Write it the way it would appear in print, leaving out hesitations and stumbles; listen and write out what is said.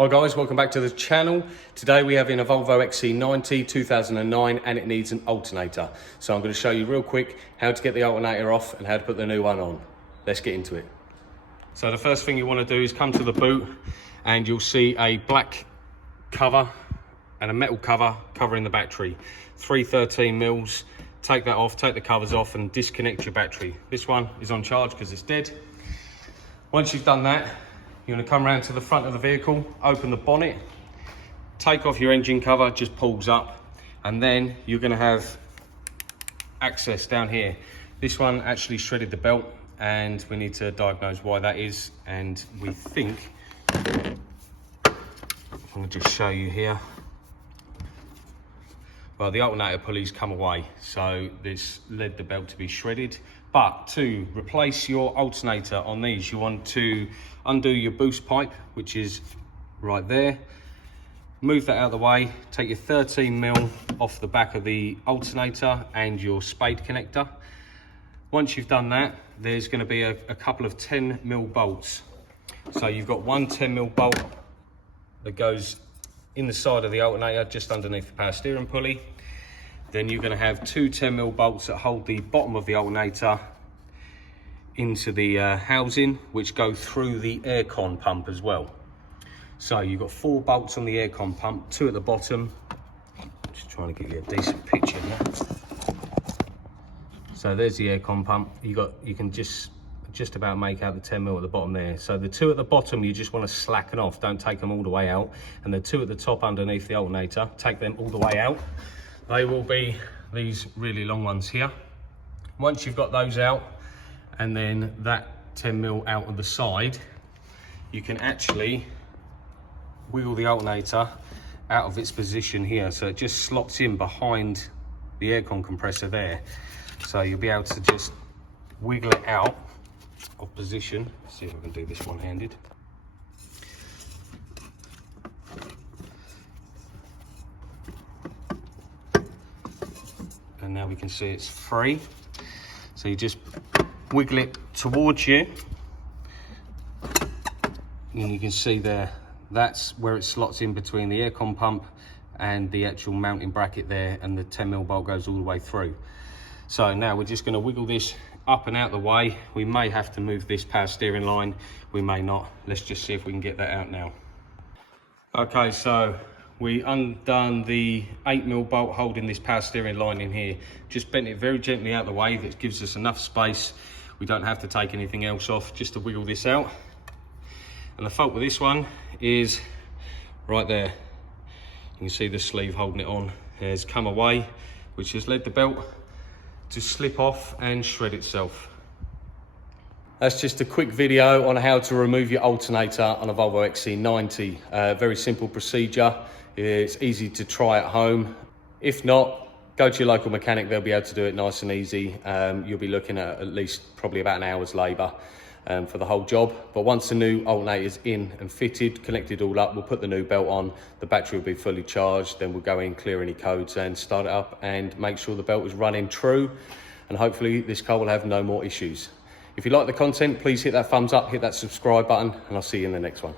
Hi guys, welcome back to the channel. Today we have in a Volvo XC90 2009 and it needs an alternator. So I'm going to show you real quick how to get the alternator off and how to put the new one on. Let's get into it. So the first thing you want to do is come to the boot and you'll see a black cover and a metal cover covering the battery. 313 mils. Take that off, take the covers off and disconnect your battery. This one is on charge because it's dead. Once you've done that, you're going to come around to the front of the vehicle, open the bonnet, take off your engine cover, just pulls up, and then you're going to have access down here. This one actually shredded the belt and we need to diagnose why that is, and we think, I'm going to just show you here. Well, the alternator pulleys come away, so this led the belt to be shredded. But to replace your alternator on these, you want to undo your boost pipe, which is right there. Move that out of the way, take your 13 mil off the back of the alternator and your spade connector. Once you've done that, there's going to be a couple of 10 mil bolts. So you've got one 10 mil bolt that goes in the side of the alternator, just underneath the power steering pulley. Then you're going to have two 10 mil bolts that hold the bottom of the alternator into the housing, which go through the aircon pump as well. So you've got 4 bolts on the aircon pump, 2 at the bottom. Just trying to get you a decent picture here. So there's the aircon pump. You can just about make out the 10 mil at the bottom there. So the 2 at the bottom you just want to slacken off, don't take them all the way out, and the 2 at the top underneath the alternator, take them all the way out. They will be these really long ones here. Once you've got those out and then that 10 mil out of the side, you can actually wiggle the alternator out of its position here, so it just slots in behind the aircon compressor there. So you'll be able to just wiggle it out of position. Let's see if I can do this one-handed. And now we can see it's free. So you just wiggle it towards you. And you can see there, that's where it slots in between the aircon pump and the actual mounting bracket there, and the 10 mil bolt goes all the way through. So now we're just going to wiggle this up and out the way. We may have to move this power steering line, we may not. Let's just see if we can get that out now. Okay, so we undone the 8 mil bolt holding this power steering line in here. Just bent it very gently out the way. That gives us enough space. We don't have to take anything else off, just to wiggle this out. And the fault with this one is right there. You can see the sleeve holding it on has come away, which has led the belt to slip off and shred itself. That's just a quick video on how to remove your alternator on a Volvo XC90. Very simple procedure. It's easy to try at home. If not, go to your local mechanic, they'll be able to do it nice and easy. You'll be looking at least probably about an hour's labour for the whole job. But once the new alternator is in and fitted, connected all up, we'll put the new belt on, the battery will be fully charged, then we'll go in, clear any codes and start it up and make sure the belt is running true, and hopefully this car will have no more issues. If you like the content, please hit that thumbs up, hit that subscribe button, and I'll see you in the next one.